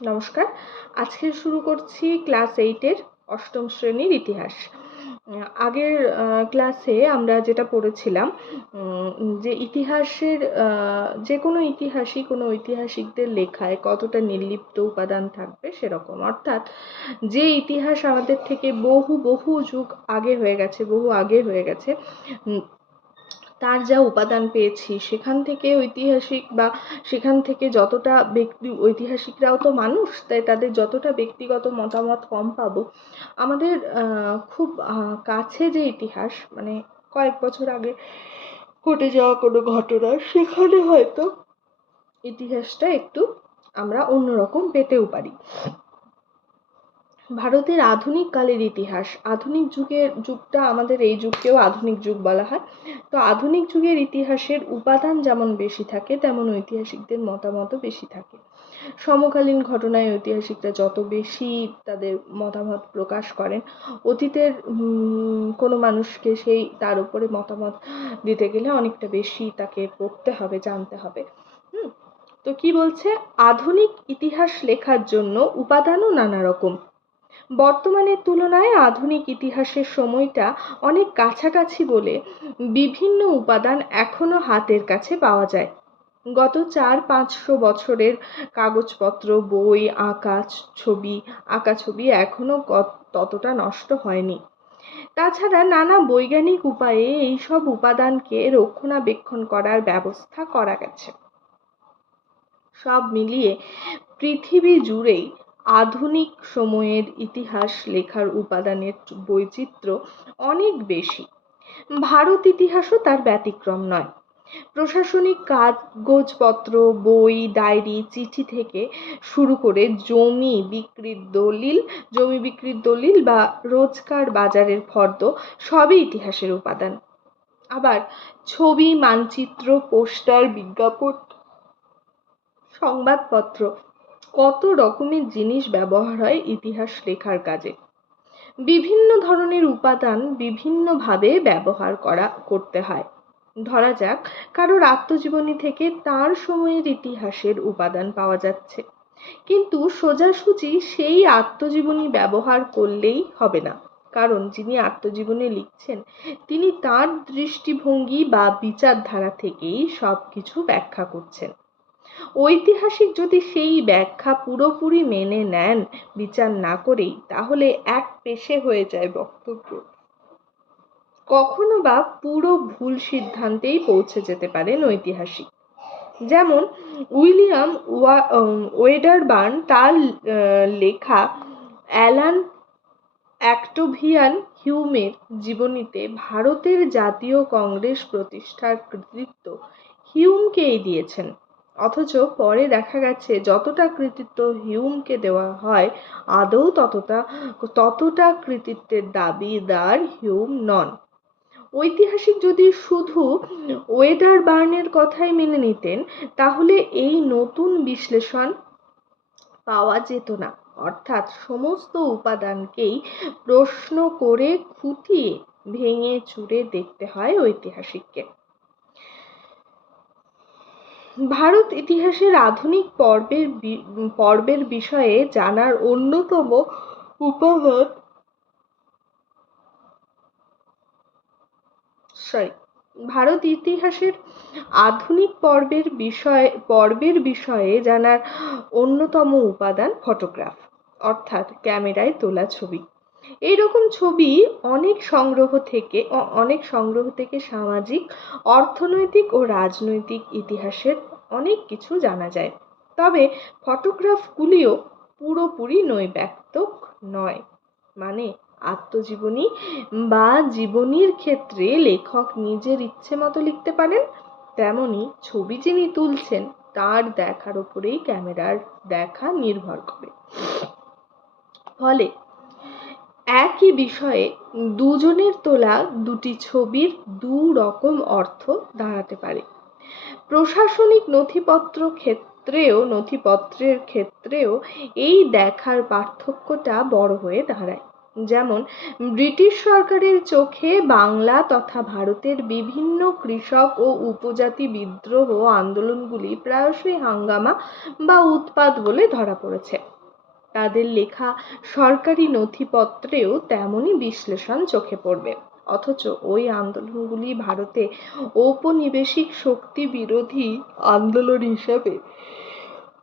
নমস্কার। আজকে শুরু করছি ক্লাস এইটের অষ্টম শ্রেণির ইতিহাস। আগের ক্লাসে আমরা যেটা পড়েছিলাম যে ইতিহাসের যে কোনো ইতিহাসই কোনো ঐতিহাসিকদের লেখায় কতটা নির্লিপ্ত উপাদান থাকবে সেরকম। অর্থাৎ যে ইতিহাস আমাদের থেকে বহু বহু যুগ আগে হয়ে গেছে, বহু আগে হয়ে গেছে তার যা উপাদান পেয়েছি, সেখান থেকে ঐতিহাসিক বা সেখান থেকে যতটা ব্যক্তি, ঐতিহাসিকরাও তো মানুষ, তাই তাদের যতটা ব্যক্তিগত মতামত কম পাবো। আমাদের খুব কাছে যে ইতিহাস মানে কয়েক বছর আগে ঘটে যাওয়া কোনো ঘটনা, সেখানে হয়তো ইতিহাসটা একটু আমরা অন্যরকম পেতেও পারি। ভারতের আধুনিক কালের ইতিহাস। আধুনিক যুগের যুগটা আমাদের এই যুগকেও আধুনিক যুগ বলা হয়। তো আধুনিক যুগের ইতিহাসের উপাদান যেমন বেশি থাকে, তেমন ঐতিহাসিকদের মতামতও বেশি থাকে। সমকালীন ঘটনায় ঐতিহাসিকরা যত বেশি তাদের মতামত প্রকাশ করেন, অতীতের কোনো মানুষকে সেই, তার উপরে মতামত দিতে গেলে অনেকটা বেশি তাকে পড়তে হবে, জানতে হবে। হুম? তো কি বলছে? আধুনিক ইতিহাস লেখার জন্য উপাদানও নানা রকম। বর্তমানের তুলনায় আধুনিক ইতিহাসের সময়টা অনেক কাছাকাছি বলে বিভিন্ন উপাদান এখনও হাতের কাছে পাওয়া যায়। গত চার পাঁচশো বছরের কাগজপত্র, বই আঁকা ছবি আঁকা ছবি এখনও ততটা নষ্ট হয়নি। তাছাড়া নানা বৈজ্ঞানিক উপায়ে এইসব উপাদানকে রক্ষণাবেক্ষণ করার ব্যবস্থা করা গেছে। সব মিলিয়ে পৃথিবী জুড়েই আধুনিক সময়ের ইতিহাস লেখার উপাদানের বৈচিত্র্য অনেক বেশি। ভারত ইতিহাসও তার ব্যতিক্রম নয়। প্রশাসনিক কাগজপত্র বই, ডায়েরি, চিঠি থেকে শুরু করে জমি বিক্রির দলিল, জমি বিক্রির দলিল বা রোজকার বাজারের ফর্দ সবই ইতিহাসের উপাদান। আবার ছবি, মানচিত্র, পোস্টার, বিজ্ঞাপন, সংবাদপত্র কত রকমের জিনিস ব্যবহার হয় ইতিহাস লেখার কাজে। বিভিন্ন ধরনের উপাদান বিভিন্নভাবে ব্যবহার করা, করতে হয়। ধরা যাক, কারোর আত্মজীবনী থেকে তার সময়ের ইতিহাসের উপাদান পাওয়া যাচ্ছে। কিন্তু সোজাসুজি সেই আত্মজীবনী ব্যবহার করলেই হবে না। কারণ যিনি আত্মজীবনী লিখছেন, তিনি তার দৃষ্টিভঙ্গি বা বিচারধারা থেকেই সব কিছু ব্যাখ্যা করছেন। ঐতিহাসিক যদি সেই ব্যাখ্যা পুরোপুরি মেনে নেন বিচার না করেই, তাহলে এক পেশে হয়ে যায় বক্তব্য। কখনো বা পুরো ভুল সিদ্ধান্তেই পৌঁছে যেতে পারেন ঐতিহাসিক। যেমন উইলিয়াম ওয়েডারবার্ন তার লেখা অ্যালান অ্যাক্টোভিয়ান হিউমের জীবনীতে ভারতের জাতীয় কংগ্রেস প্রতিষ্ঠার কৃতিত্ব হিউমকেই দিয়েছেন। অথচ পরে দেখা গেছে, যতটা কৃতিত্ব হিউমকে দেওয়া হয়, আদৌ ততটা ততটা কৃতিত্বের দাবিদার হিউম নন। ঐতিহাসিক যদি শুধু ওয়েদার বার্নের কথাই মেনে নিতেন, তাহলে এই নতুন বিশ্লেষণ পাওয়া যেত না। অর্থাৎ সমস্ত উপাদানকেই প্রশ্ন করে খুঁটিয়ে ভেঙে চুরে দেখতে হয় ঐতিহাসিককে। ভারত ইতিহাসের আধুনিক পর্বের পর্বের বিষয়ে জানার অন্যতম উপাদান সরি ভারত ইতিহাসের আধুনিক পর্বের বিষয়, পর্বের বিষয়ে জানার অন্যতম উপাদান ফটোগ্রাফ অর্থাৎ ক্যামেরায় তোলা ছবি। এই রকম ছবি অনেক সংগ্রহ থেকে অনেক সংগ্রহ থেকে সামাজিক, অর্থনৈতিক ও রাজনৈতিক ইতিহাসের অনেক কিছু জানা যায়। তবে ফটোগ্রাফগুলিও পুরোপুরি নৈব্যক্তিক নয়। মানে আত্মজীবনী বা জীবনীর ক্ষেত্রে লেখক নিজের ইচ্ছে মতো লিখতে পারেন, তেমনি ছবি যিনি তুলছেন তার দেখার ওপরেই ক্যামেরার দেখা নির্ভর করে। ফলে একই বিষয়ে দুজনের তোলা দুটি ছবির দু রকম অর্থ দাঁড়াতে পারে। প্রশাসনিক নথিপত্র ক্ষেত্রেও, নথিপত্রের ক্ষেত্রেও এই দেখার পার্থক্যটা বড় হয়ে দাঁড়ায়। যেমন, ব্রিটিশ সরকারের চোখে বাংলা তথা ভারতের বিভিন্ন কৃষক ও উপজাতি বিদ্রোহ আন্দোলনগুলি প্রায়শই হাঙ্গামা বা উৎপাত বলে ধরা পড়েছে। তাদের লেখা সরকারি নথিপত্রেও তেমনই বিশ্লেষণ চোখে পড়বে। অথচ ওই আন্দোলনগুলি ভারতে ঔপনিবেশিক শক্তি বিরোধী আন্দোলন হিসাবে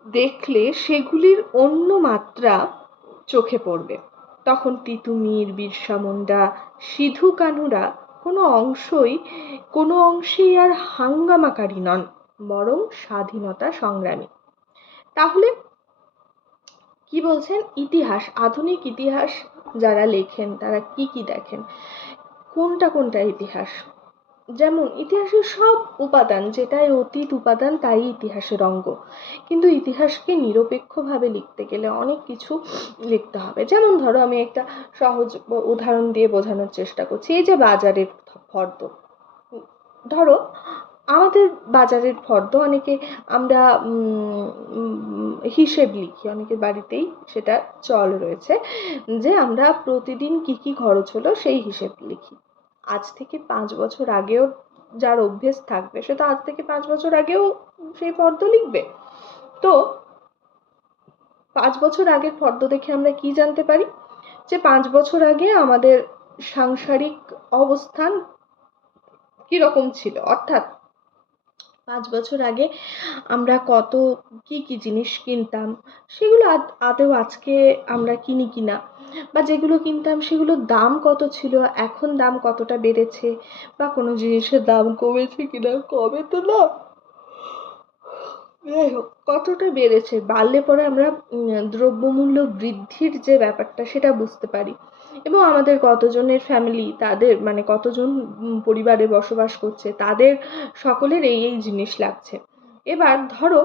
দেখলে সেগুলির অন্য মাত্রা চোখে পড়বে। তখন তিতুমির, বিরসা মুন্ডা, সিধু কানুরা কোনো অংশই, কোনো অংশেই আর হাঙ্গামাকারী নন, বরং স্বাধীনতা সংগ্রামী। তাহলে কি বলছেন? ইতিহাস, আধুনিক ইতিহাস যারা লেখেন, তারা কি কি দেখেন? কোনটা কোনটা ইতিহাস? যেমন, ইতিহাসের সব উপাদান, যেটাই অতীত উপাদান, তাই ইতিহাসের অঙ্গ। কিন্তু ইতিহাসকে নিরপেক্ষভাবে লিখতে গেলে অনেক কিছু লিখতে হবে। যেমন ধরো, আমি একটা সহজ উদাহরণ দিয়ে বোঝানোর চেষ্টা করছি। এই যে বাজারের ফর্দ। ধরো আমাদের বাজারের ফর্দ অনেকে আমরা হিসেব লিখি। অনেকের বাড়িতেই সেটা চল রয়েছে যে আমরা প্রতিদিন কী কী খরচ হলো সেই হিসেব লিখি। আজ থেকে পাঁচ বছর আগেও যার অভ্যেস থাকবে, সে তো আজ থেকে পাঁচ বছর আগেও সেই ফর্দ লিখবে। তো পাঁচ বছর আগের ফর্দ দেখে আমরা কি জানতে পারি? যে পাঁচ বছর আগে আমাদের সাংসারিক অবস্থান কীরকম ছিল? অর্থাৎ পাঁচ বছর আগে আমরা কত কী কী জিনিস কিনতাম, সেগুলো আদৌ আজকে আমরা কিনি কি না? বা যেগুলো কিনতাম সেগুলোর দাম কত ছিল? এখন দাম কতটা বেড়েছে? বা কোনো জিনিসের দাম কমেছে কি না? কমে তো না। যাই হোক, কতটা বেড়েছে? বাড়লে পরে আমরা দ্রব্যমূল্য বৃদ্ধির যে ব্যাপারটা, সেটা বুঝতে পারি। এবং আমাদের কতজনের ফ্যামিলি তাদের মানে কতজন পরিবারে বসবাস করছে, তাদের সকলের এই এই জিনিস লাগছে। এবার ধরো,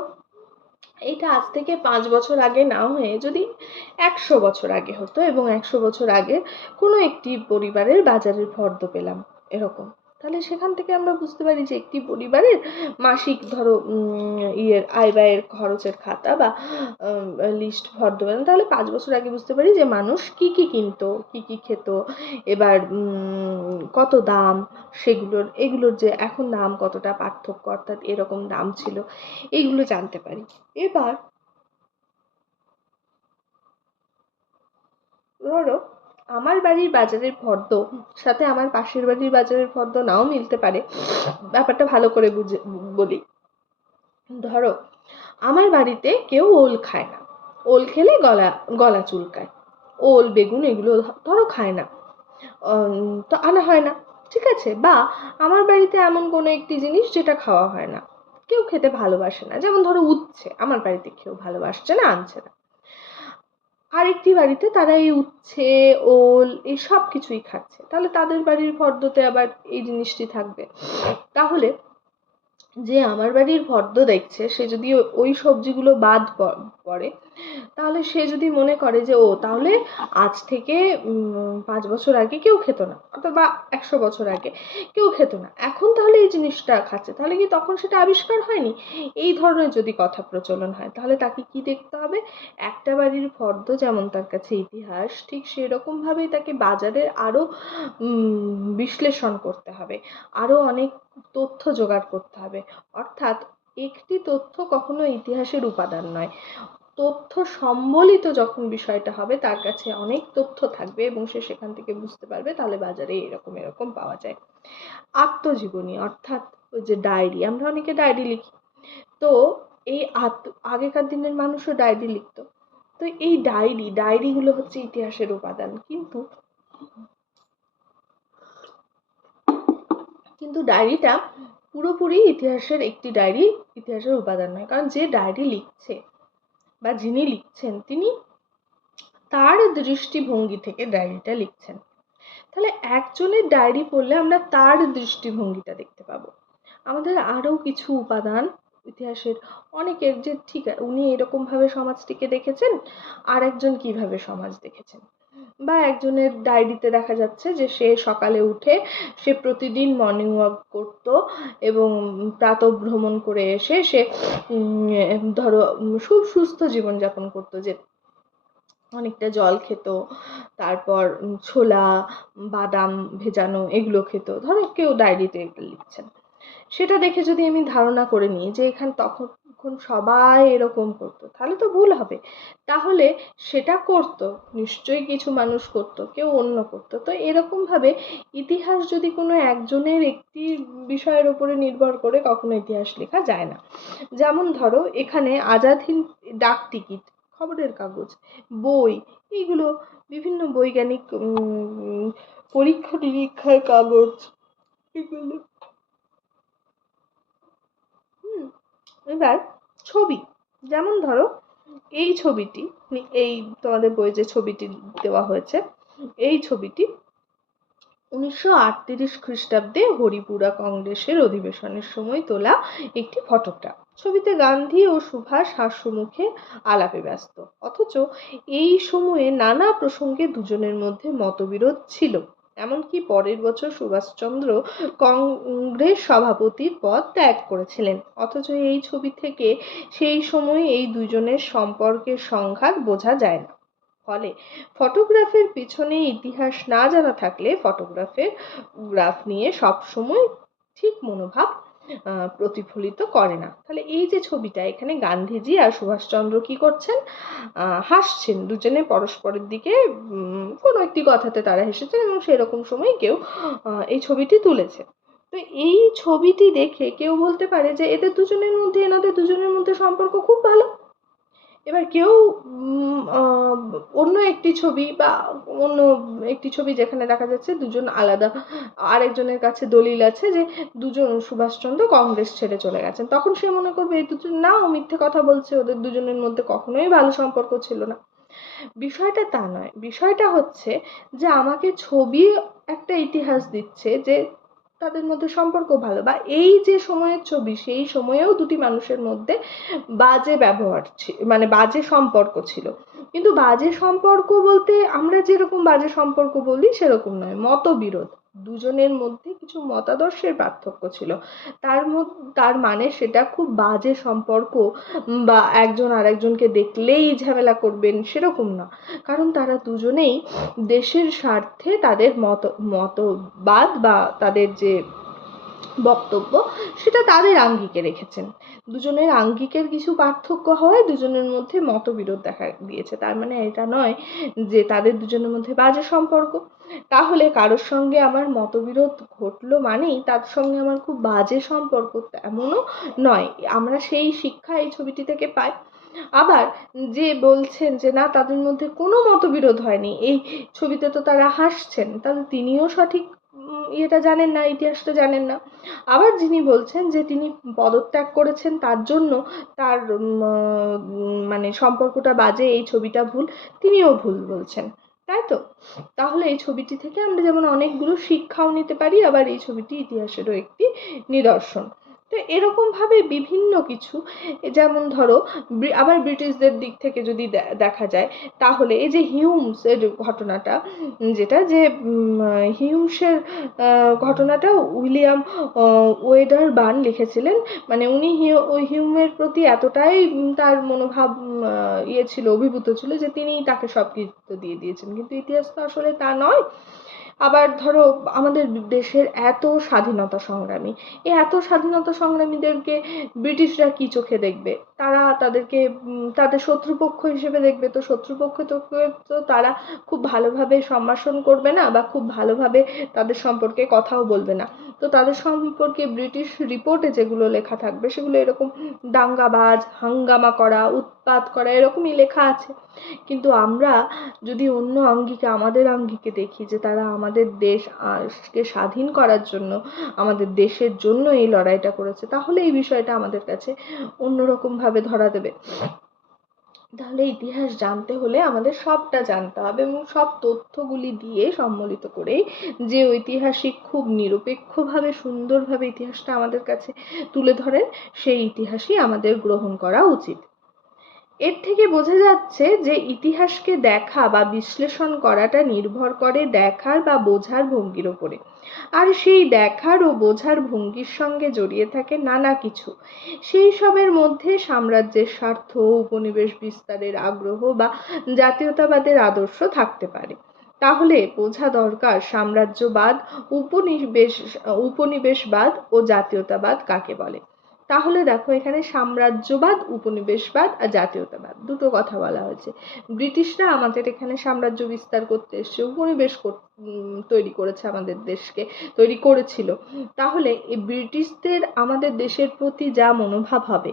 এটা আজ থেকে পাঁচ বছর আগে না হয়ে যদি একশো বছর আগে হতো এবং একশো বছর আগে কোনো একটি পরিবারের বাজারের ফর্দ পেলাম, এরকম। তাহলে সেখান থেকে আমরা বুঝতে পারি যে একটি পরিবারের মাসিক ধরো ইয়ের আয় ব্যয়ের খরচের খাতা বা লিস্ট পেলাম তাহলে পাঁচ বছর আগে বুঝতে পারি যে মানুষ কী কী কিনতো, কী কী খেত, এবার কত দাম, সেগুলোর, এগুলোর যে এখন দাম কতটা পার্থক্য, অর্থাৎ এরকম দাম ছিল এইগুলো জানতে পারি। এবার ধরো আমার বাড়ির বাজারের ফর্দ, সাথে আমার পাশের বাড়ির বাজারের ফর্দ নাও মিলতে পারে। ব্যাপারটা ভালো করে বুঝে, বলি। ধরো, আমার বাড়িতে কেউ ওল খায় না। ওল খেলে গলা গলা চুলকায়। ওল, বেগুন এগুলো ধরো খায় না। তো আনা হয় না, ঠিক আছে? বা আমার বাড়িতে এমন কোনো একটি জিনিস যেটা খাওয়া হয় না। কেউ খেতে ভালোবাসে না। যেমন ধরো উচ্ছে, আমার বাড়িতে কেউ ভালোবাসছে না, আনছে না। আরেকটি বাড়িতে তারা এই উচ্ছে, ওল, এই সব কিছুই খাচ্ছে। তাহলে তাদের বাড়ির ফর্দতে আবার এই জিনিসটি থাকবে। তাহলে যে আমার বাড়ির ফর্দ দেখছে, সে যদি ওই সবজিগুলো বাদ পড়ে তাহলে সে যদি মনে করে যে, ও, তাহলে আজ থেকে পাঁচ বছর আগে কেউ খেত না, অথবা একশো বছর আগে কেউ খেত না। এখন তাহলে এই জিনিসটা খাচ্ছে, তাহলে কি তখন সেটা আবিষ্কার হয়নি? এই ধরনের যদি কথা প্রচলন হয়, তাহলে তাকে কি দেখতে হবে? একটা বাড়ির ফর্দ যেমন তার কাছে ইতিহাস, ঠিক সেরকমভাবেই তাকে বাজারের আরও বিশ্লেষণ করতে হবে। আরও অনেক তথ্য জোগাড় করতে হবে। অর্থাৎ একটি তথ্য কখনো ইতিহাসের উপাদান নয়। তথ্য সম্বলিত যখন বিষয়টা হবে, তার কাছে অনেক তথ্য থাকবে এবং সে সেখান থেকে বুঝতে পারবে, তাহলে বাজারে এরকম এরকম পাওয়া যায়। আত্মজীবনী, অর্থাৎ ওই যে ডায়েরি, আমরা অনেকে ডায়েরি লিখি। তো এই আগেকার দিনের মানুষও ডায়েরি লিখতো। তো এই ডায়েরি, ডায়েরিগুলো হচ্ছে ইতিহাসের উপাদান। কিন্তু কিন্তু ডায়েরিটা পুরোপুরি ইতিহাসের একটি ডায়েরি ইতিহাসের উপাদান নয়। কারণ যে ডায়েরি লিখছে বা যিনি লিখছেন, তিনি তার দৃষ্টিভঙ্গি থেকে ডায়েরিটা লিখছেন। তাহলে একজনের ডায়েরি পড়লে আমরা তার দৃষ্টিভঙ্গিটা দেখতে পাবো। আমাদের আরও কিছু উপাদান ইতিহাসের, অনেকের যে ঠিক, উনি এরকমভাবে সমাজটিকে দেখেছেন আর একজন কীভাবে সমাজ দেখেছেন। বা একজনের ডায়েরিতে দেখা যাচ্ছে যে সে সকালে উঠে সে প্রতিদিন মর্নিং ওয়াক করতো এবং প্রাতঃভ্রমণ করে এসে সে ধরো, খুব সুস্থ জীবনযাপন করতো যে অনেকটা জল খেত, তারপর ছোলা, বাদাম ভেজানো এগুলো খেত। ধরো কেউ ডায়েরিতে লিখছেন। সেটা দেখে যদি আমি ধারণা করে নিই যে এখানে তখন তখন সবাই এরকম করতো। তাহলে তো ভুল হবে। তাহলে সেটা করতো, নিশ্চয়ই কিছু মানুষ করতো, কেউ অন্য করতো। তো এরকমভাবে ইতিহাস যদি কোনো একজনের একটি বিষয়ের উপরে নির্ভর করে, কখনো ইতিহাস লেখা যায় না। যেমন ধরো, এখানে আজাদ হিন্দ ডাক টিকিট, খবরের কাগজ, বই, এইগুলো বিভিন্ন বৈজ্ঞানিক পরীক্ষা নিরীক্ষার কাগজ, এগুলো। এবার ছবি। যেমন ধরো, এই ছবিটি, এই তোমাদের বইয়ে যে ছবিটি দেওয়া হয়েছে, এই ছবিটি উনিশশো আটত্রিশ খ্রিস্টাব্দে হরিপুরা কংগ্রেসের অধিবেশনের সময় তোলা একটি ফটোগ্রাফ। ছবিতে গান্ধী ও সুভাষ হাস্যমুখে আলাপে ব্যস্ত। অথচ এই সময়ে নানা প্রসঙ্গে দুজনের মধ্যে মতবিরোধ ছিল। এমনকি পরের বছর সুভাষচন্দ্র কংগ্রেস সভাপতির পদ ত্যাগ করেছিলেন। অথচ এই ছবি থেকে সেই সময় এই দুজনের সম্পর্কের সংঘাত বোঝা যায় না। ফলে ফটোগ্রাফের পিছনে ইতিহাস না জানা থাকলে ফটোগ্রাফের গ্রাফ নিয়ে সবসময় ঠিক মনোভাব প্রতিফলিত করে না। তাহলে এই যে ছবিটা, এখানে গান্ধীজি আর সুভাষচন্দ্র কি করছেন? হাসছেন। দুজনে পরস্পরের দিকে কোনো একটি কথাতে তারা হেসেছেন এবং সেরকম সময় কেউ এই ছবিটি তুলেছে। তো এই ছবিটি দেখে কেউ বলতে পারে যে, এদের দুজনের মধ্যে, এনাদের দুজনের মধ্যে সম্পর্ক খুব ভালো। এবার কেউ অন্য একটি ছবি বা অন্য একটি ছবি যেখানে দেখা যাচ্ছে দুজন আলাদা, আরেকজনের কাছে দলিল আছে যে দুজন সুভাষচন্দ্র কংগ্রেস ছেড়ে চলে গেছেন। তখন সে মনে করবে, এই দুজন না, ও মিথ্যে কথা বলছে, ওদের দুজনের মধ্যে কখনোই ভালো সম্পর্ক ছিল না। বিষয়টা তা নয়। বিষয়টা হচ্ছে যে আমাকে ছবি একটা ইতিহাস দিচ্ছে যে তাদের মধ্যে সম্পর্ক ভালো বা এই যে সময়ের ছবি, সেই সময়েও দুটি মানুষের মধ্যে বাজে ব্যবহার মানে বাজে সম্পর্ক ছিল। কিন্তু বাজে সম্পর্ক বলতে আমরা যেরকম বাজে সম্পর্ক বলি সেরকম নয়, মতবিরোধ। দুজনের মধ্যে কিছু মতাদর্শের পার্থক্য ছিল। তার তার মানে সেটা খুব বাজে সম্পর্ক বা একজন আরেকজনকে দেখলেই ঝামেলা করবেন সেরকম না। কারণ তারা দুজনেই দেশের স্বার্থে তাদের মত, মতবাদ বা তাদের যে বক্তব্য, সেটা তাদের আঙ্গিকে রেখেছেন। দুজনের আঙ্গিকের কিছু পার্থক্য হওয়ায় দুজনের মধ্যে মতবিরোধ দেখা দিয়েছে। তার মানে এটা নয় যে তাদের দুজনের মধ্যে বাজে সম্পর্ক। তাহলে কারোর সঙ্গে আমার মতবিরোধ ঘটলো মানেই তার সঙ্গে আমার খুব বাজে সম্পর্ক তেমনও নয়। আমরা সেই শিক্ষা এই ছবিটি থেকে পাই। আবার যে বলছেন যে না, তাদের মধ্যে কোনো মতবিরোধ হয়নি, এই ছবিতে তো তারা হাসছেন, তাহলে তিনিও সঠিক ইয়েটা জানেন না, ইতিহাসটা জানেন না। আবার যিনি বলছেন যে তিনি পদত্যাগ করেছেন, তার জন্য তার মানে সম্পর্কটা বাজে, এই ছবিটা ভুল, তিনিও ভুল বলছেন, তাই তো? তাহলে এই ছবিটি থেকে আমরা যেমন অনেকগুলো শিক্ষাও নিতে পারি, আবার এই ছবিটি ইতিহাসেরও একটি নিদর্শন। তো এরকমভাবে বিভিন্ন কিছু, যেমন ধরো আবার ব্রিটিশদের দিক থেকে যদি দেখা যায়, তাহলে এই যে হিউমসের ঘটনাটা, যেটা যে হিউমসের ঘটনাটা উইলিয়াম ওয়েডার বান লিখেছিলেন। মানে উনি হিউমের প্রতি এতটাই তার মনোভাব ইয়ে ছিল, অভিভূত ছিল যে তিনি তাকে সব দিয়ে দিয়েছেন। কিন্তু ইতিহাস তো আসলে তা নয়। আবার ধরো আমাদের দেশের এত স্বাধীনতা সংগ্রামী, এই এত স্বাধীনতা সংগ্রামীদেরকে ব্রিটিশরা কি চোখে দেখবে? তারা তাদেরকে তাদের শত্রুপক্ষ হিসেবে দেখবে। তো শত্রুপক্ষ তো তারা খুব ভালোভাবে সম্ভাষণ করবে না বা খুব ভালোভাবে তাদের সম্পর্কে কথাও বলবে না। তো তাদের সম্পর্কে ব্রিটিশ রিপোর্টে যেগুলো লেখা থাকবে, সেগুলো এরকম দাঙ্গাবাজ, হাঙ্গামা করা, উৎপাত করা, এরকমই লেখা আছে। কিন্তু আমরা যদি অন্য আঙ্গিকে, আমাদের আঙ্গিকে দেখি যে তারা আমাদের দেশ কে স্বাধীন করার জন্য, আমাদের দেশের জন্য এই লড়াইটা করেছে, তাহলে এই বিষয়টা আমাদের কাছে অন্যরকমভাবে ধরা দেবে। তাহলে ইতিহাস জানতে হলে আমাদের সবটা জানতে হবে এবং সব তথ্যগুলি দিয়ে সম্মিলিত করেই যে ঐতিহাসিক খুব নিরপেক্ষভাবে সুন্দরভাবে ইতিহাসটা আমাদের কাছে তুলে ধরেন, সেই ইতিহাসই আমাদের গ্রহণ করা উচিত। এর থেকে বোঝা যাচ্ছে যে ইতিহাসকে দেখা বা বিশ্লেষণ করাটা নির্ভর করে দেখার বা বোঝার ভঙ্গির ওপরে। আর সেই দেখার ও বোঝার ভঙ্গির সঙ্গে জড়িয়ে থাকে নানা কিছু। সেই সবের মধ্যে সাম্রাজ্যের স্বার্থ, উপনিবেশ বিস্তারের আগ্রহ বা জাতীয়তাবাদের আদর্শ থাকতে পারে। তাহলে বোঝা দরকার সাম্রাজ্যবাদ, উপনিবেশ, উপনিবেশবাদ ও জাতীয়তাবাদ কাকে বলে? তাহলে দেখো এখানে সাম্রাজ্যবাদ, উপনিবেশবাদ আর জাতীয়তাবাদ, দুটো কথা বলা হয়েছে। ব্রিটিশরা আমাদের এখানে সাম্রাজ্য বিস্তার করতে এসছে, উপনিবেশ তৈরি করেছে আমাদের দেশকে, তৈরি করেছিল। তাহলে এই ব্রিটিশদের আমাদের দেশের প্রতি যা মনোভাব হবে,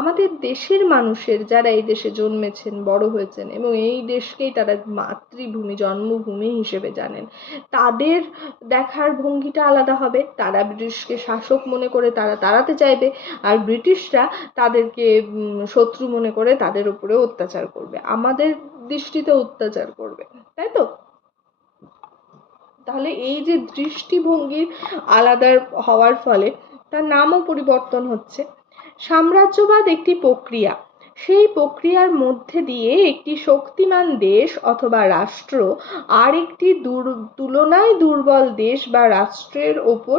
আমাদের দেশের মানুষের যারা এই দেশে জন্মেছেন, বড় হয়েছেন এবং এই দেশকেই তারা মাতৃভূমি, জন্মভূমি হিসেবে জানেন, তাদের দেখার ভঙ্গিটা আলাদা হবে। তারা ব্রিটিশকে শাসক মনে করে তারা তাড়াতে চাইবে আর ব্রিটিশরা তাদেরকে শত্রু মনে করে তাদের উপরে অত্যাচার করবে। আমাদের দৃষ্টিতে অত্যাচার করবে, তাই তো? তাহলে এই যে দৃষ্টিভঙ্গির আলাদা হওয়ার ফলে তার নামও পরিবর্তন হচ্ছে। সাম্রাজ্যবাদ একটি প্রক্রিয়া। সেই প্রক্রিয়ার মধ্যে দিয়ে একটি শক্তিমান দেশ অথবা রাষ্ট্র আর একটি দুর, তুলনায় দুর্বল দেশ বা রাষ্ট্রের ওপর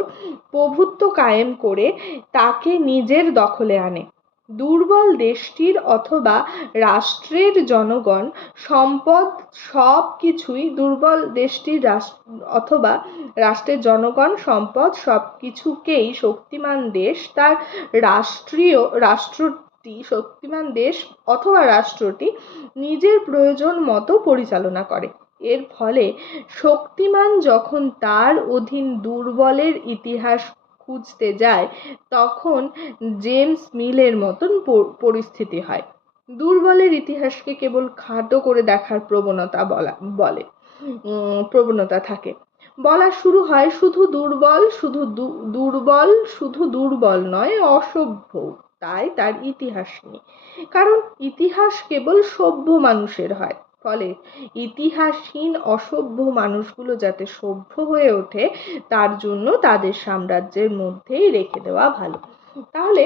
প্রভুত্ব কায়েম করে তাকে নিজের দখলে আনে। দুর্বল দেশটির অথবা রাষ্ট্রের জনগণ সম্পদ সব কিছুই দুর্বল দেশটির অথবা রাষ্ট্রের জনগণ সম্পদ সব কিছুকেই শক্তিমান দেশ, তার রাষ্ট্রীয় রাষ্ট্রটি শক্তিমান দেশ অথবা রাষ্ট্রটি নিজের প্রয়োজন মতো পরিচালনা করে। এর ফলে শক্তিমান যখন তার অধীন দুর্বলের ইতিহাস খুঁজতে যায়, তখন জেমস মিলের মতন পরিস্থিতি হয়। দুর্বলের ইতিহাসকে কেবল খাটো করে দেখার প্রবণতা বলা, বলে প্রবণতা থাকে। বলা শুরু হয় শুধু দুর্বল শুধু দুর্বল শুধু দুর্বল নয়, অসভ্য। তাই তার ইতিহাস নেই। কারণ ইতিহাস কেবল সভ্য মানুষের হয়। ফলে ইতিহাসহীন অসভ্য মানুষগুলো যাতে সভ্য হয়ে ওঠে, তার জন্য তাদের সাম্রাজ্যের মধ্যেই রেখে দেওয়া ভালো। তাহলে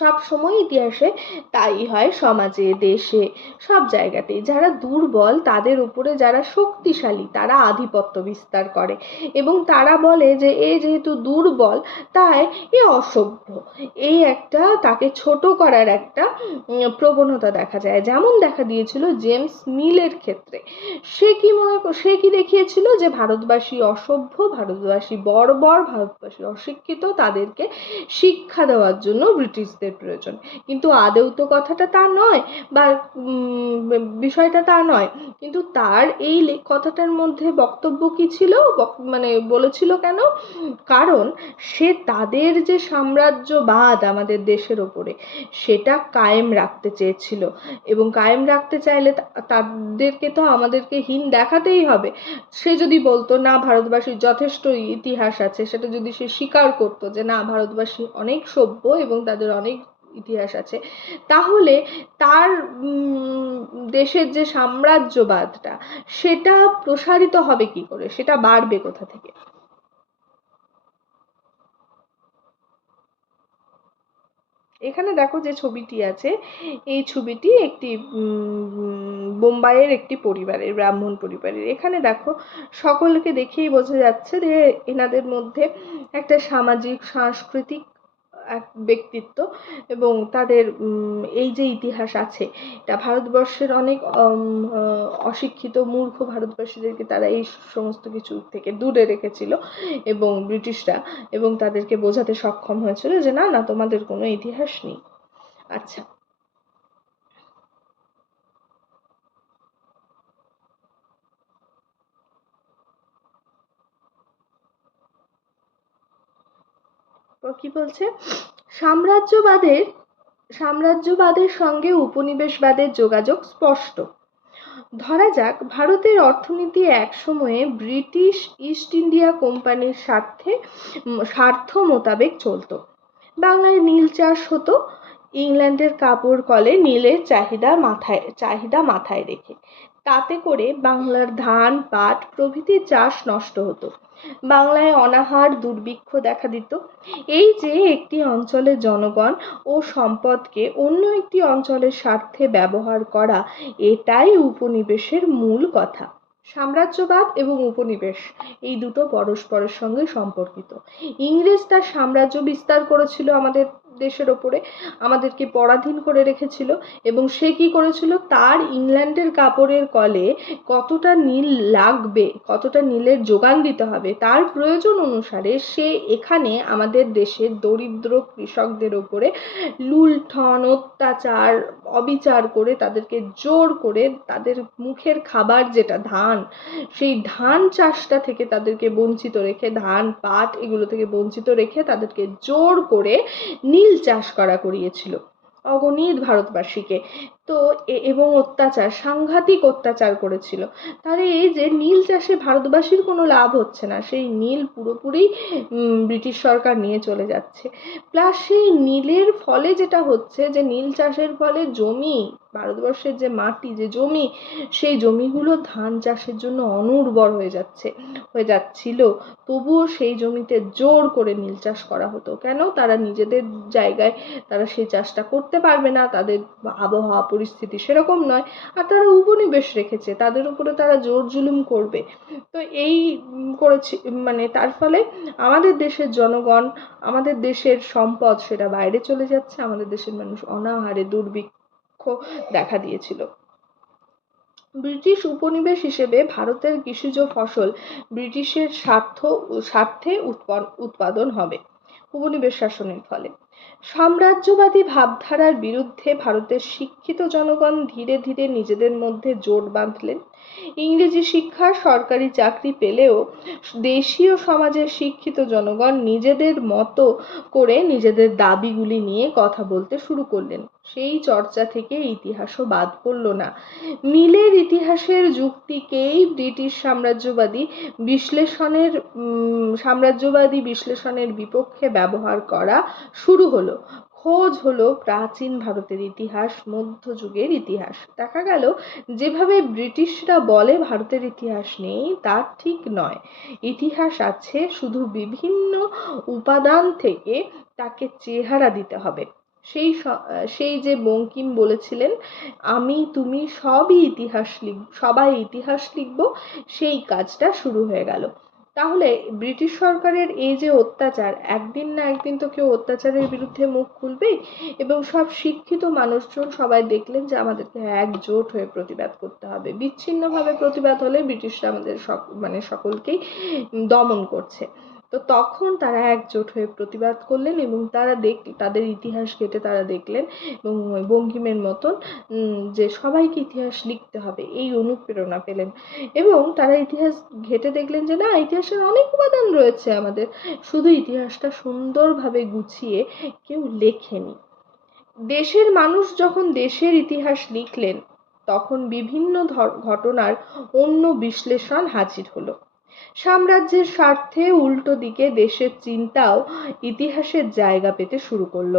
সব সময় ইতিহাসে তাই হয় সমাজে, দেশে, সব জায়গাতেই। যারা দুর্বল, তাদের উপরে যারা শক্তিশালী, তারা আধিপত্য বিস্তার করে এবং তারা বলে যে, এ যেহেতু দুর্বল, তাই এ অসভ্য। এই একটা তাকে ছোট করার একটা প্রবণতা দেখা যায়। যেমন দেখা দিয়েছিল জেমস মিলের ক্ষেত্রে। সে কি মনে সে কি দেখিয়েছিল যে, ভারতবাসী অসভ্য, ভারতবাসী বর্বর, ভারতবাসী অশিক্ষিত, তাদেরকে শিক্ষা দেওয়ার জন্য ব্রিটিশ মানুষদের প্রয়োজন। কিন্তু আদৌ তো কথাটা তা নয় বা বিষয়টা তা নয়। কিন্তু তার এই কথাটার মধ্যে বক্তব্য কি ছিল? মানে বলেছিল কেন? কারণ সে তাদের যে সাম্রাজ্যবাদ আমাদের দেশের ওপরে, সেটা কায়েম রাখতে চেয়েছিল। এবং কায়েম রাখতে চাইলে তাদেরকে তো আমাদেরকে হীন দেখাতেই হবে। সে যদি বলতো, না, ভারতবাসীর যথেষ্ট ইতিহাস আছে। সেটা যদি সে স্বীকার করতো যে, না, ভারতবাসী অনেক সভ্য এবং তাদের অনেক ইতিহাস আছে। তাহলে তার দেশের যে সাম্রাজ্যবাদটা, সেটা প্রসারিত হবে কি করে? সেটা বাড়বে কোথা থেকে? এখানে দেখো যে ছবিটি আছে। এই ছবিটি একটি বোম্বাইয়ের একটি পরিবারের, ব্রাহ্মণ পরিবারের। এখানে দেখো, সকলকে দেখেই বোঝা যাচ্ছে যে এনাদের মধ্যে একটা সামাজিক, সাংস্কৃতিক এক ব্যক্তিত্ব এবং তাদের এই যে ইতিহাস আছে, এটা ভারতবর্ষের অনেক অশিক্ষিত, মূর্খ ভারতবাসীদেরকে তারা এই সমস্ত কিছু থেকে দূরে রেখেছিল এবং ব্রিটিশরা এবং তাদেরকে বোঝাতে সক্ষম হয়েছিল যে, না না, তোমাদের কোনো ইতিহাস নেই। আচ্ছা কি বলছে? সাম্রাজ্যবাদের সাম্রাজ্যবাদের সঙ্গে উপনিবেশবাদের যোগাযোগ স্পষ্ট। ধরা যাক, ভারতের অর্থনীতি এক সময়ে ব্রিটিশ ইস্ট ইন্ডিয়া কোম্পানির স্বার্থে স্বার্থ মোতাবেক চলতো। বাংলায় নীল চাষ হতো ইংল্যান্ডের কাপড় কলে নীলের চাহিদা মাথায় চাহিদা মাথায় রেখে। তাতে করে বাংলার ধান, পাট প্রভৃতি চাষ নষ্ট হতো। বাংলায় অনাহার, দুর্ভিক্ষ দেখা দিত। এই যে একটি অঞ্চলের জনগণ ও সম্পদকে অন্য একটি অঞ্চলের স্বার্থে ব্যবহার করা, এটাই উপনিবেশের মূল কথা। সাম্রাজ্যবাদ এবং উপনিবেশ, এই দুটো পরস্পরের সঙ্গে সম্পর্কিত। ইংরেজ তার সাম্রাজ্য বিস্তার করেছিল আমাদের দেশের ওপরে আমাদেরকে পরাধীন করে রেখেছিল এবং সে কি করেছিল? তার ইংল্যান্ডের কাপড়ের কলে কতটা নীল লাগবে, কতটা নীলের যোগান দিতে হবে, তার প্রয়োজন অনুসারে সে এখানে আমাদের দেশের দরিদ্র কৃষকদের ওপরে লুণ্ঠন, অত্যাচার, অবিচার করে তাদেরকে জোর করে তাদের মুখের খাবার যেটা ধান, সেই ধান চাষটা থেকে তাদেরকে বঞ্চিত রেখে, ধান পাট এগুলো থেকে বঞ্চিত রেখে তাদেরকে জোর করে নীল চাষ করা করিয়েছিল। অগণিত ভারতবাসীকে তো এবং অত্যাচার, সাংঘাতিক অত্যাচার করেছিল। তাহলে এই যে নীল চাষে ভারতবাসীর কোনো লাভ হচ্ছে না, সেই নীল পুরোপুরি ব্রিটিশ সরকার নিয়ে চলে যাচ্ছে। প্লাস সেই নীলের ফলে যেটা হচ্ছে যে নীল চাষের ফলে জমি, ভারতবর্ষের যে মাটি, যে জমি, সেই জমিগুলো ধান চাষের জন্য অনুর্বর হয়ে যাচ্ছে, হয়ে যাচ্ছিল। তবুও সেই জমিতে জোর করে নীল চাষ করা হতো। কেন? তারা নিজেদের জায়গায়, তারা সেই চাষটা করতে পারবে না, তাদের আবহাওয়া পরিস্থিতি সেরকম নয়। আর তারা উপনিবেশ রেখেছে, তাদের উপরে তারা জোর জুলুম করবে। তো এই করেছি মানে তার ফলে আমাদের দেশের জনগণ, আমাদের দেশের সম্পদ সেটা বাইরে চলে যাচ্ছে, আমাদের দেশের মানুষ অনাহারে দুর্ভিক্ষ দেখা দিয়েছিল। ব্রিটিশ উপনিবেশ হিসেবে ভারতের কৃষিজ ফসল ব্রিটিশের স্বার্থ, স্বার্থে উৎপাদন হবে। উপনিবেশ শাসনের ফলে। সাম্রাজ্যবাদী ভাবধারার বিরুদ্ধে ভারতের শিক্ষিত জনগণ ধীরে ধীরে নিজেদের মধ্যে জোট বাঁধলেন। ইংরেজি শিক্ষা, সরকারি চাকরি পেলেও দেশীয় সমাজের শিক্ষিত জনগণ নিজেদের মতো করে নিজেদের দাবিগুলি নিয়ে কথা বলতে শুরু করলেন। সেই চর্চা থেকে ইতিহাসও বাদ পড়ল না। মিলের ইতিহাসের যুক্তিকেই ব্রিটিশ সাম্রাজ্যবাদী বিশ্লেষণের সাম্রাজ্যবাদী বিশ্লেষণের বিপক্ষে ব্যবহার করা শুরু হলো। খোঁজ হলো প্রাচীন ভারতের ইতিহাস মধ্যযুগের ইতিহাস। দেখা গেল, যেভাবে ব্রিটিশরা বলে ভারতের ইতিহাস নেই, তা ঠিক নয়। ইতিহাস আছে শুধু বিভিন্ন উপাদান থেকে তাকে চেহারা দিতে হবে। সেই সেই যে বঙ্কিম বলেছিলেন, আমি, তুমি সবই ইতিহাস লিখ, সবাই ইতিহাস লিখব, সেই কাজটা শুরু হয়ে গেল। তাহলে ব্রিটিশ সরকারের এই যে অত্যাচার, একদিন না একদিন তো কেউ অত্যাচারের বিরুদ্ধে মুখ খুলবেই এবং সব শিক্ষিত মানুষজন সবাই দেখলেন যে আমাদেরকে একজোট হয়ে প্রতিবাদ করতে হবে। বিচ্ছিন্নভাবে প্রতিবাদ হলে ব্রিটিশরা আমাদের সক- মানে সকলকেই দমন করছে। তো তখন তারা একজোট হয়ে প্রতিবাদ করলেন এবং তারা দেখ, তাদের ইতিহাস ঘেঁটে তারা দেখলেন এবং বঙ্কিমের মতন যে সবাইকে ইতিহাস লিখতে হবে, এই অনুপ্রেরণা পেলেন। এবং তারা ইতিহাস ঘেঁটে দেখলেন যে, না, ইতিহাসের অনেক উপাদান রয়েছে আমাদের। শুধু ইতিহাসটা সুন্দরভাবে গুছিয়ে কেউ লেখেনি। দেশের মানুষ যখন দেশের ইতিহাস লিখলেন, তখন বিভিন্ন ঘটনার অন্য বিশ্লেষণ হাজির হলো। সাম্রাজ্যের স্বার্থে উল্টো দিকে দেশের চিন্তাও ইতিহাসের জায়গা পেতে শুরু করল।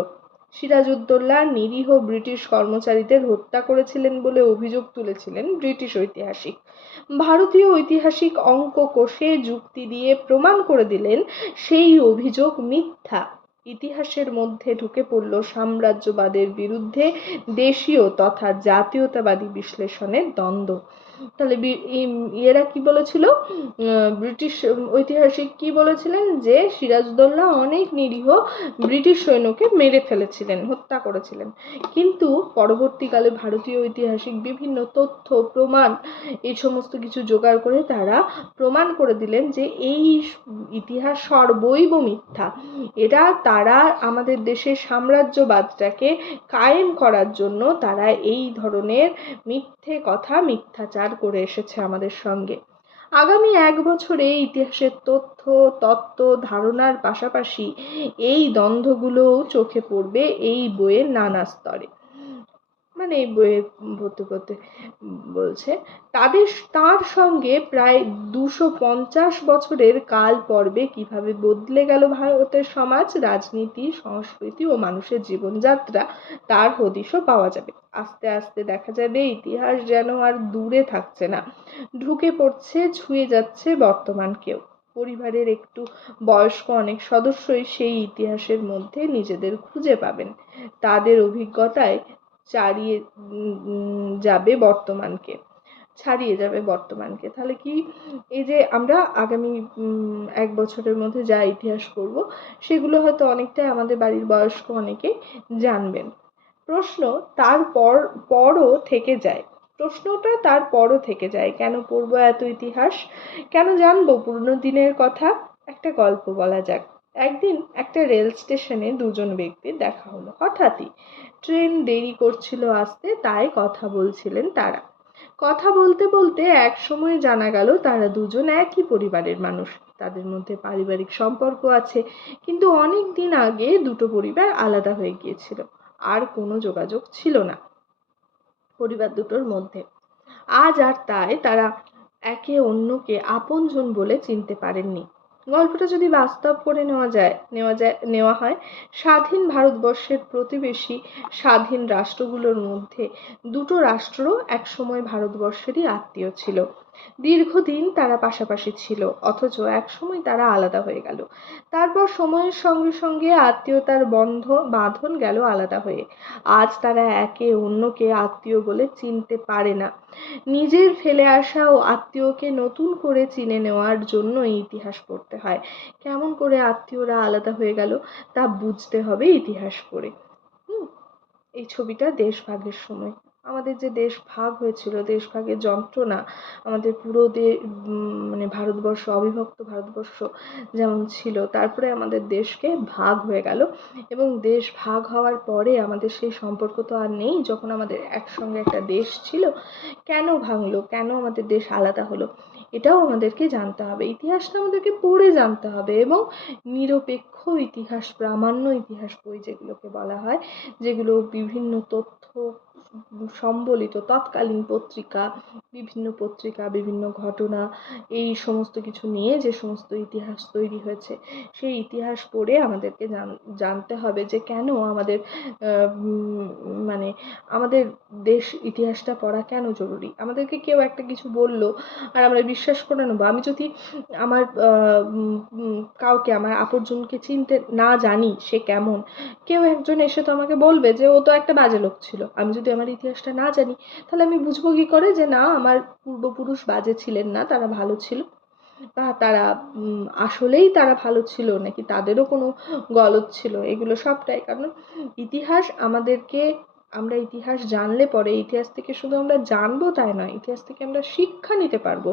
সিরাজউদ্দৌলা নিরীহ ব্রিটিশ কর্মচারীদের হত্যা করেছিলেন বলে অভিযোগ তুলেছিলেন ব্রিটিশ ঐতিহাসিক। ভারতীয় ঐতিহাসিক অঙ্ক কষে যুক্তি দিয়ে প্রমাণ করে দিলেন সেই অভিযোগ মিথ্যা। ইতিহাসের মধ্যে ঢুকে পড়ল সাম্রাজ্যবাদের বিরুদ্ধে দেশীয় তথা জাতীয়তাবাদী বিশ্লেষণের দ্বন্দ্ব। তাহলে এরা কি বলেছিল? ব্রিটিশ ঐতিহাসিক কি বলেছিলেন? যে সিরাজউদ্দৌলা অনেক নিরীহ ব্রিটিশ সৈন্যকে মেরে ফেলেছিলেন, হত্যা করেছিলেন। কিন্তু পরবর্তীকালে ভারতীয় ঐতিহাসিক বিভিন্ন তথ্য, প্রমাণ এই সমস্ত কিছু জোগাড় করে তারা প্রমাণ করে দিলেন যে এই ইতিহাস সর্বৈব মিথ্যা। এটা তারা আমাদের দেশের সাম্রাজ্যবাদটাকে কায়েম করার জন্য তারা এই ধরনের মিথ্যে কথা মিথ্যাচার করে এসেছে আমাদের সঙ্গে। আগামী এক বছরে ইতিহাসের তথ্য, তত্ত্ব, ধারণার পাশাপাশি এই দ্বন্দ্বগুলোও চোখে পড়বে এই বইয়ের নানা স্তরে। মানে এই বইয়ে ভর্তি করতে বলছে। তাদের তার সঙ্গে প্রায় দুশো পঞ্চাশ বছরের কাল পর্বে কীভাবে বদলে গেল ভারতের সমাজ, রাজনীতি, সংস্কৃতি ও মানুষের জীবনযাত্রা, তার হদিশও পাওয়া যাবে। আস্তে আস্তে দেখা যাবে ইতিহাস যেন আর দূরে থাকছে না। ঢুকে পড়ছে, ছুঁয়ে যাচ্ছে বর্তমানকেও পরিবারের একটু বয়স্ক অনেক সদস্যই সেই ইতিহাসের মধ্যে নিজেদের খুঁজে পাবেন। তাদের অভিজ্ঞতায় চারিয়ে যাবে বর্তমানকে, ছাড়িয়ে যাবে বর্তমানকে। তাহলে কি এই যে আমরা আগামী এক বছরের মধ্যে যা ইতিহাস পড়ব, সেগুলো হয়তো অনেকটাই আমাদের বাড়ির বয়স্ক অনেকে জানবেন। প্রশ্ন তারপর পরও থেকে যায়। প্রশ্নটা তারপরও থেকে যায়। কেন পড়ব এত ইতিহাস? কেন জানব পুরনো দিনের কথা? একটা গল্প বলা যাক। একদিন একটা রেল স্টেশনে দুজন ব্যক্তির দেখা হলো। হঠাৎই ট্রেন দেরি করছিল আসতে, তাই কথা বলছিলেন তারা। কথা বলতে বলতে এক সময় জানা গেল, তারা দুজন একই পরিবারের মানুষ। তাদের মধ্যে পারিবারিক সম্পর্ক আছে, কিন্তু অনেক দিন আগে দুটো পরিবার আলাদা হয়ে গিয়েছিল। আর কোনো যোগাযোগ ছিল না পরিবার দুটোর মধ্যে। আজ আর তাই তারা একে অন্যকে আপনজন বলে চিনতে পারেননি। গল্পটা যদি বাস্তব করে নেওয়া যায় নেওয়া যায়, নেওয়া হয়, স্বাধীন ভারতবর্ষের প্রতিবেশী স্বাধীন রাষ্ট্রগুলোর মধ্যে দুটো রাষ্ট্র একসময় ভারতবর্ষেরই আত্মীয় ছিল। দীর্ঘদিন তারা পাশাপাশি ছিল, অথচ একসময় তারা আলাদা হয়ে গেল। তারপর সময়ের সঙ্গে সঙ্গে আত্মীয়তার বন্ধ, বাঁধন গেল আলাদা হয়ে। আজ তারা একে অন্যকে আত্মীয় বলে চিনতে পারে না। নিজের ফেলে আসা ও আত্মীয়কে নতুন করে চিনে নেওয়ার জন্য ইতিহাস পড়তে হয়। কেমন করে আত্মীয়রা আলাদা হয়ে গেল, তা বুঝতে হবে ইতিহাস পড়ে। হুম, এই ছবিটা দেশভাগের সময়। আমাদের যে দেশ ভাগ হয়েছিল, দেশ ভাগের যন্ত্রণা আমাদের পুরো দে মানে ভারতবর্ষ, অবিভক্ত ভারতবর্ষ যেমন ছিল, তারপরে আমাদের দেশকে ভাগ হয়ে গেল এবং দেশ ভাগ হওয়ার পরে আমাদের সেই সম্পর্ক তো আর নেই, যখন আমাদের একসঙ্গে একটা দেশ ছিল, কেন ভাঙলো, কেন আমাদের দেশ আলাদা হলো, এটাও আমাদেরকে জানতে হবে, ইতিহাসটা আমাদেরকে পড়ে জানতে হবে এবং নিরপেক্ষ ইতিহাস, প্রামাণ্য ইতিহাস বই যেগুলোকে বলা হয়, যেগুলো বিভিন্ন তথ্য সম্বলিত তৎকালীন পত্রিকা, বিভিন্ন পত্রিকা, বিভিন্ন ঘটনা, এই সমস্ত কিছু নিয়ে যে সমস্ত ইতিহাস তৈরি হয়েছে, সেই ইতিহাস পড়ে আমাদেরকে জানতে হবে যে কেন আমাদের মানে আমাদের দেশ ইতিহাসটা পড়া কেন জরুরি? আমাদেরকে কেউ একটা কিছু বলল আর আমরা বিশ্বাস করে নেব। আমি যদি আমার কাউকে, আমার আপরজনকে চিনতে না জানি সে কেমন, কেউ একজন এসে তো আমাকে বলবে যে ও তো একটা বাজে লোক ছিল। আমি যদি আমার ইতিহাসটা না জানি, তাহলে আমি বুঝব কি করে যে না, আমার পূর্বপুরুষ বাজে ছিলেন না, তারা ভালো ছিল। বা তারা আসলেই তারা ভালো ছিল, নাকি তাদেরও কোনো গলত ছিল, এগুলো সবটাই। কারণ ইতিহাস আমাদেরকে আমরা ইতিহাস জানলে পরে, ইতিহাস থেকে শুধু আমরা জানব তাই নয়, ইতিহাস থেকে আমরা শিক্ষা নিতে পারব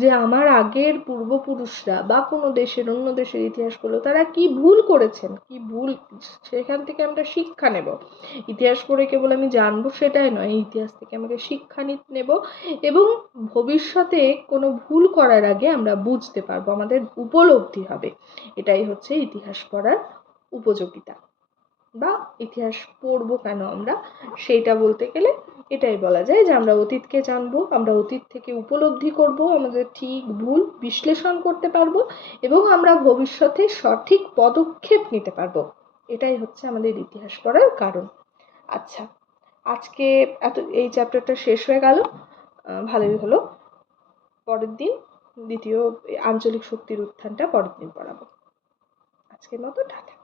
যে আমার আগের পূর্বপুরুষরা বা কোনো দেশের অন্য দেশের ইতিহাসগুলো তারা কি ভুল করেছেন, কি ভুল, সেখান থেকে আমরা শিক্ষা নেব। ইতিহাস পড়ে কেবল আমি জানব সেটাই নয়, ইতিহাস থেকে আমাকে শিক্ষা নেব এবং ভবিষ্যতে কোনো ভুল করার আগে আমরা বুঝতে পারব আমাদের উপলব্ধি হবে। এটাই হচ্ছে ইতিহাস পড়ার উপযোগিতা। বা ইতিহাস পড়ব কেন আমরা? সেইটা বলতে গেলে এটাই বলা যায় যে আমরা অতীতকে জানব, আমরা অতীত থেকে উপলব্ধি করব, আমাদের ঠিক ভুল বিশ্লেষণ করতে পারব এবং আমরা ভবিষ্যতে সঠিক পদক্ষেপ নিতে পারব। এটাই হচ্ছে আমাদের ইতিহাস পড়ার কারণ। আচ্ছা আজকে এত, এই চ্যাপ্টারটা শেষ হয়ে গেল। ভালোই হলো। পরের দিন দ্বিতীয় আঞ্চলিক শক্তির উত্থানটা পরের দিন পড়াবো। আজকের মতো, টাটা।